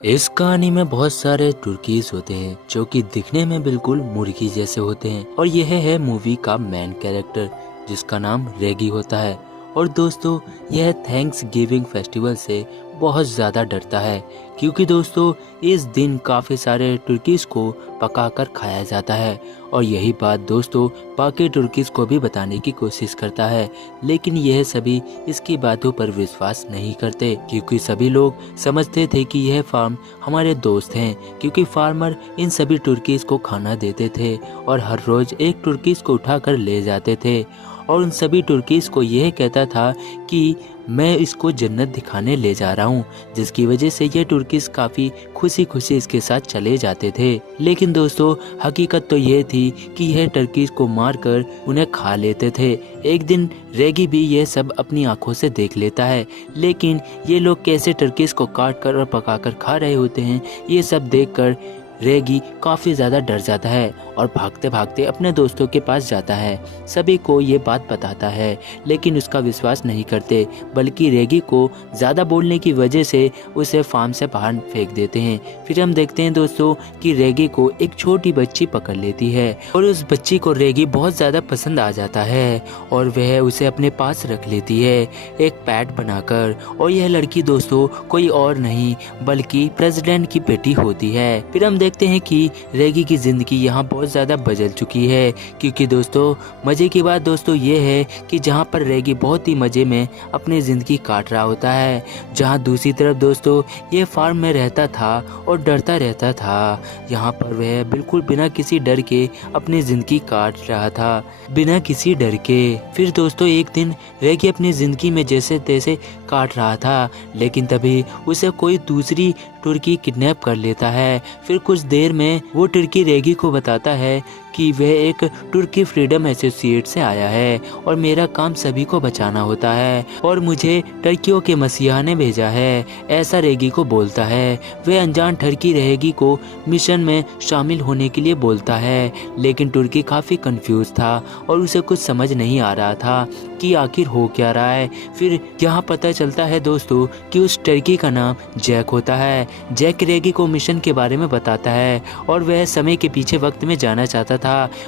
इस कहानी में बहुत सारे तुर्कीज होते हैं जो कि दिखने में बिल्कुल मुर्गी जैसे होते हैं और यह है मूवी का मेन कैरेक्टर जिसका नाम रेगी होता है। और दोस्तों यह थैंक्स गिविंग फेस्टिवल से बहुत ज़्यादा डरता है क्योंकि दोस्तों इस दिन काफ़ी सारे तुर्कीज को पकाकर खाया जाता है और यही बात दोस्तों बाकी तुर्कीज को भी बताने की कोशिश करता है, लेकिन यह सभी इसकी बातों पर विश्वास नहीं करते क्योंकि सभी लोग समझते थे कि यह फार्म हमारे दोस्त हैं क्योंकि फार्मर इन सभी तुर्कीज को खाना देते थे और हर रोज़ एक तुर्कीज को उठाकर ले जाते थे और उन सभी तुर्कीज को यह कहता था कि मैं इसको जन्नत दिखाने ले जा रहा हूँ, जिसकी वजह से ये तुर्कीज काफ़ी खुशी खुशी इसके साथ चले जाते थे। लेकिन दोस्तों हकीकत तो ये थी कि यह तुर्कीज को मारकर उन्हें खा लेते थे। एक दिन रेगी भी यह सब अपनी आंखों से देख लेता है, लेकिन ये लोग कैसे तुर्कीज को काट कर और पकाकर खा रहे होते हैं ये सब देखकर रेगी काफ़ी ज़्यादा डर जाता है और भागते भागते अपने दोस्तों के पास जाता है। सभी को ये बात बताता है लेकिन उसका विश्वास नहीं करते, बल्कि रेगी को ज़्यादा बोलने की वजह से उसे फार्म से बाहर फेंक देते हैं। फिर हम देखते हैं दोस्तों कि रेगी को एक छोटी बच्ची पकड़ लेती है और उस बच्ची को रेगी बहुत ज़्यादा पसंद आ जाता है और वह उसे अपने पास रख लेती है एक पैट बनाकर। और यह लड़की दोस्तों कोई और नहीं बल्कि प्रेसिडेंट की बेटी होती है। फिर हम देखते हैं कि रेगी की ज़िंदगी यहाँ बहुत ज़्यादा बदल चुकी है क्योंकि दोस्तों मज़े की बात दोस्तों ये है कि जहाँ पर रेगी बहुत ही मज़े में अपनी ज़िंदगी काट रहा होता है, जहाँ दूसरी तरफ दोस्तों ये फार्म में रहता था और डरता रहता था, यहाँ पर वह बिल्कुल बिना किसी डर के अपनी ज़िंदगी काट रहा था, बिना किसी डर के। फिर दोस्तों एक दिन रेगी अपनी ज़िंदगी में जैसे तैसे काट रहा था, लेकिन तभी उसे कोई दूसरी तुर्की किडनैप कर लेता है। फिर कुछ देर में वो तुर्की रेगी को बताता है कि वह एक तुर्की फ्रीडम एसोसिएट से आया है और मेरा काम सभी को बचाना होता है और मुझे टर्कियों के मसीहा ने भेजा है, ऐसा रेगी को बोलता है। वह अनजान तुर्की रेगी को मिशन में शामिल होने के लिए बोलता है, लेकिन तुर्की काफ़ी कंफ्यूज था और उसे कुछ समझ नहीं आ रहा था कि आखिर हो क्या रहा है। फिर यहाँ पता चलता है दोस्तों कि उस टर्की का नाम जैक होता है। जैक रेगी को मिशन के बारे में बताता है और वह समय के पीछे वक्त में जाना चाहता था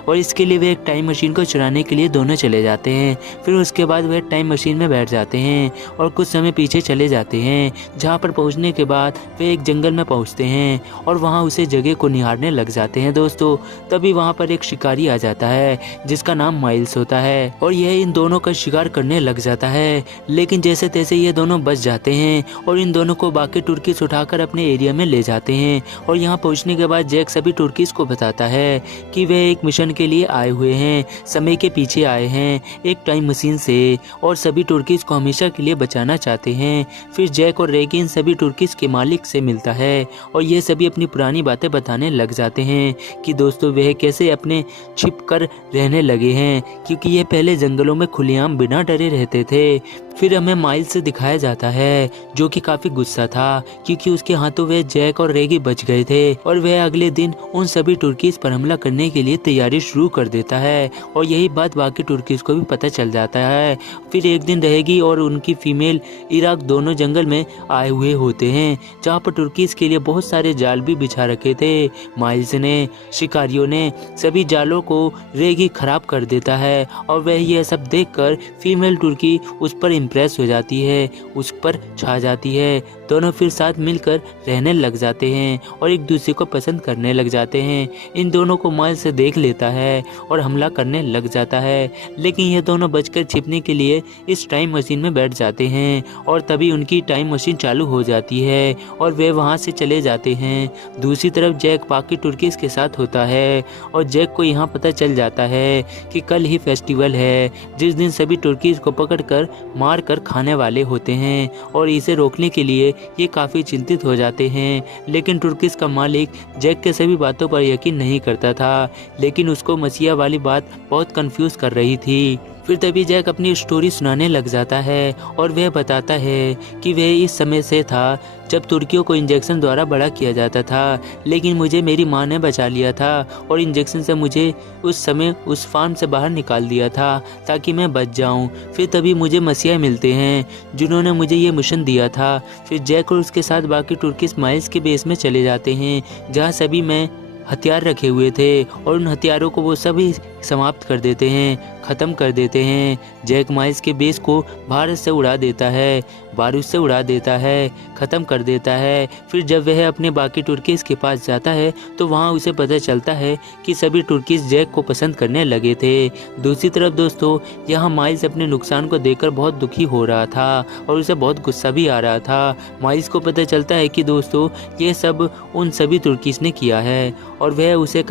और इसके लिए वे एक टाइम मशीन को चुराने के लिए दोनों चले जाते हैं। फिर उसके बाद वह टाइम मशीन में बैठ जाते हैं और कुछ समय पीछे चले जाते हैं, जहाँ पर पहुँचने के बाद वे एक जंगल में पहुँचते हैं और वहाँ उसे जगह को निहारने लग जाते हैं। दोस्तों तभी वहाँ पर एक शिकारी आ जाता है जिसका नाम माइल्स होता है और यह इन दोनों का शिकार करने लग जाता है, लेकिन जैसे तैसे ये दोनों बच जाते हैं और इन दोनों को बाकी तुर्कीज उठाकर अपने एरिया में ले जाते हैं। और यहाँ पहुँचने के बाद जैक सभी तुर्कीज को बताता है कि वे एक मिशन के लिए आए हुए हैं, समय के पीछे आए हैं एक टाइम मशीन से और सभी तुर्कीज को हमेशा के लिए बचाना चाहते हैं। फिर जैक और रेगी इन सभी तुर्कीज के मालिक से मिलता है और ये सभी अपनी पुरानी बातें बताने लग जाते हैं कि दोस्तों वह कैसे अपने छिप कर रहने लगे हैं क्योंकि ये पहले जंगलों में खुलेआम बिना डरे रहते थे। फिर हमें माइल्स से दिखाया जाता है जो कि काफ़ी गुस्सा था क्योंकि उसके हाथों वह जैक और रेगी बच गए थे और वह अगले दिन उन सभी तुर्कीज पर हमला करने के लिए तैयारी शुरू कर देता है और यही बात बाकी तुर्कीज को भी पता चल जाता है। फिर एक दिन रहेगी और उनकी फीमेल इराक दोनों जंगल में आए हुए होते हैं, जहाँ पर तुर्कीज के लिए बहुत सारे जाल भी बिछा रखे थे। माइल्स ने शिकारियों ने सभी जालों को रेगी खराब कर देता है और वह यह सब देखकर फीमेल तुर्की उस पर इम्प्रेस हो जाती है, उस पर छा जाती है। दोनों फिर साथ मिलकर रहने लग जाते हैं और एक दूसरे को पसंद करने लग जाते हैं। इन दोनों को माइल्स से देख लेता है और हमला करने लग जाता है, लेकिन ये दोनों बचकर छिपने के लिए इस टाइम मशीन में बैठ जाते हैं और तभी उनकी टाइम मशीन चालू हो जाती है और वे वहाँ से चले जाते हैं। दूसरी तरफ जैक बाकी तुर्कीज के साथ होता है और जैक को यहाँ पता चल जाता है कि कल ही फेस्टिवल है जिस दिन सभी तुर्कीज को पकड़कर मार कर खाने वाले होते हैं और इसे रोकने के लिए ये काफ़ी चिंतित हो जाते हैं। लेकिन तुर्कीज का मालिक जैक के सभी बातों पर यकीन नहीं करता था, लेकिन उसको मसीहा वाली बात बहुत कंफ्यूज कर रही थी। फिर तभी जैक अपनी स्टोरी सुनाने लग जाता है और वह बताता है कि वह इस समय से था जब तुर्कियों को इंजेक्शन द्वारा बड़ा किया जाता था, लेकिन मुझे मेरी माँ ने बचा लिया था और इंजेक्शन से मुझे उस समय उस फार्म से बाहर निकाल दिया था ताकि मैं बच जाऊं। फिर तभी मुझे मसीहा मिलते हैं जिन्होंने मुझे ये मिशन दिया था। फिर जैक और उसके साथ बाकी तुर्किश माइल्स के बेस में चले जाते हैं जहाँ सभी में हथियार रखे हुए थे और उन हथियारों को वो सभी समाप्त कर देते हैं, ख़त्म कर देते हैं। जैक माइल्स के बेस को भारत से उड़ा देता है, बारूद से उड़ा देता है, ख़त्म कर देता है। फिर जब वह अपने बाकी तुर्किश के पास जाता है तो वहाँ उसे पता चलता है कि सभी तुर्किश जैक को पसंद करने लगे थे। दूसरी तरफ दोस्तों यहाँ माइल्स अपने नुकसान को देखकर बहुत दुखी हो रहा था और उसे बहुत गुस्सा भी आ रहा था। माइल्स को पता चलता है कि दोस्तों ये सब उन सभी तुर्किश ने किया है और वह उसे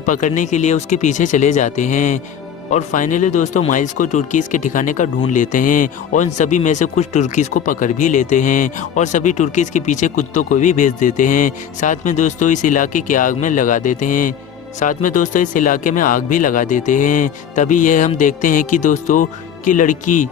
पकड़ने के लिए उसके पीछे चले जाते हैं। और फाइनली दोस्तों माइल्स को तुर्कीज के ठिकाने का ढूंढ लेते हैं और उन सभी में से कुछ तुर्कीज को पकड़ भी लेते हैं और सभी तुर्कीज के पीछे कुत्तों को भी भेज देते हैं। साथ में दोस्तों इस इलाके की आग में लगा देते हैं। तभी यह हम देखते हैं कि दोस्तों की लड़की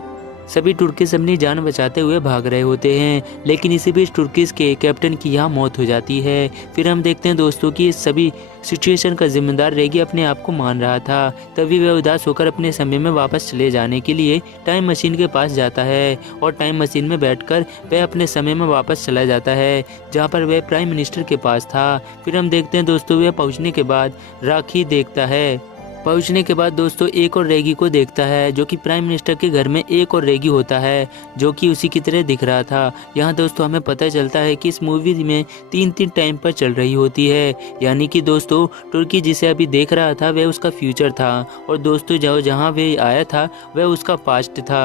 सभी तुर्किश अपनी जान बचाते हुए भाग रहे होते हैं, लेकिन इसी बीच तुर्किश के कैप्टन की यहाँ मौत हो जाती है। फिर हम देखते हैं दोस्तों कि इस सभी सिचुएशन का जिम्मेदार रेगी अपने आप को मान रहा था। तभी वह उदास होकर अपने समय में वापस चले जाने के लिए टाइम मशीन के पास जाता है और टाइम मशीन में बैठकर वह अपने समय में वापस चला जाता है जहाँ पर वह प्राइम मिनिस्टर के पास था। फिर हम देखते हैं दोस्तों वह पहुँचने के बाद राखी देखता है। पहुंचने के बाद दोस्तों एक और रेगी को देखता है जो कि प्राइम मिनिस्टर के घर में एक और रेगी होता है जो कि उसी की तरह दिख रहा था। यहाँ दोस्तों हमें पता चलता है कि इस मूवी में तीन टाइम पर चल रही होती है, यानी कि दोस्तों तुर्की जिसे अभी देख रहा था वह उसका फ्यूचर था और दोस्तों जहाँ वह आया था वह उसका पास्ट था।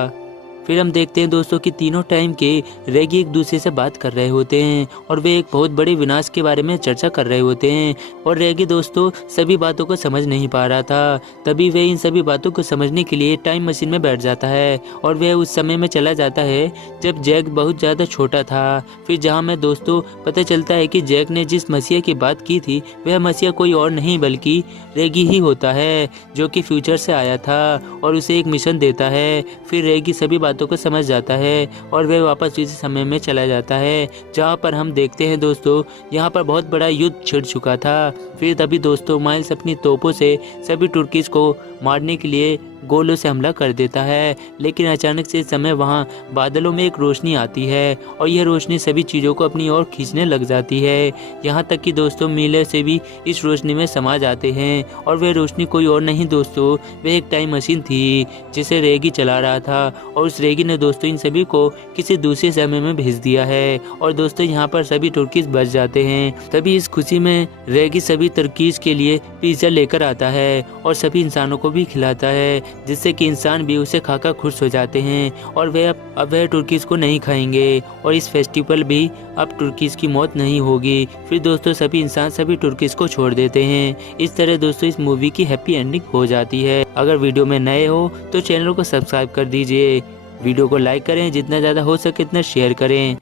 फिर हम देखते हैं दोस्तों कि तीनों टाइम के रेगी एक दूसरे से बात कर रहे होते हैं और वे एक बहुत बड़े विनाश के बारे में चर्चा कर रहे होते हैं और रेगी दोस्तों सभी बातों को समझ नहीं पा रहा था। तभी वह इन सभी बातों को समझने के लिए टाइम मशीन में बैठ जाता है और वह उस समय में चला जाता है जब जैक बहुत ज़्यादा छोटा था। फिर जहाँ में दोस्तों पता चलता है कि जैक ने जिस मसीहा की बात की थी वह मसीहा कोई और नहीं बल्कि रेगी ही होता है जो कि फ्यूचर से आया था और उसे एक मिशन देता है। फिर रेगी सभी बातों को समझ जाता है और वह वापस उसी समय में चला जाता है जहाँ पर हम देखते हैं दोस्तों यहाँ पर बहुत बड़ा युद्ध छिड़ चुका था। फिर तभी दोस्तों माइल्स अपनी तोपों से सभी तुर्कीज को मारने के लिए गोलों से हमला कर देता है, लेकिन अचानक से इस समय वहाँ बादलों में एक रोशनी आती है और यह रोशनी सभी चीज़ों को अपनी ओर खींचने लग जाती है। यहाँ तक कि दोस्तों मिले से भी इस रोशनी में समा जाते हैं और वह रोशनी कोई और नहीं दोस्तों वह एक टाइम मशीन थी जिसे रेगी चला रहा था और उस रेगी ने दोस्तों इन सभी को किसी दूसरे समय में भेज दिया है और दोस्तों यहाँ पर सभी तुर्कीज बच जाते हैं। तभी इस खुशी में रेगी सभी तुर्कीज के लिए पिज्जा लेकर आता है और सभी इंसानों को भी खिलाता है जिससे कि इंसान भी उसे खाकर खुश हो जाते हैं और वह तुर्कीज को नहीं खाएंगे और इस फेस्टिवल भी अब तुर्कीज की मौत नहीं होगी। फिर दोस्तों सभी इंसान सभी तुर्कीज को छोड़ देते हैं। इस तरह दोस्तों इस मूवी की हैप्पी एंडिंग हो जाती है। अगर वीडियो में नए हो तो चैनल को सब्सक्राइब कर दीजिए, वीडियो को लाइक करें, जितना ज़्यादा हो सके इतना शेयर करें।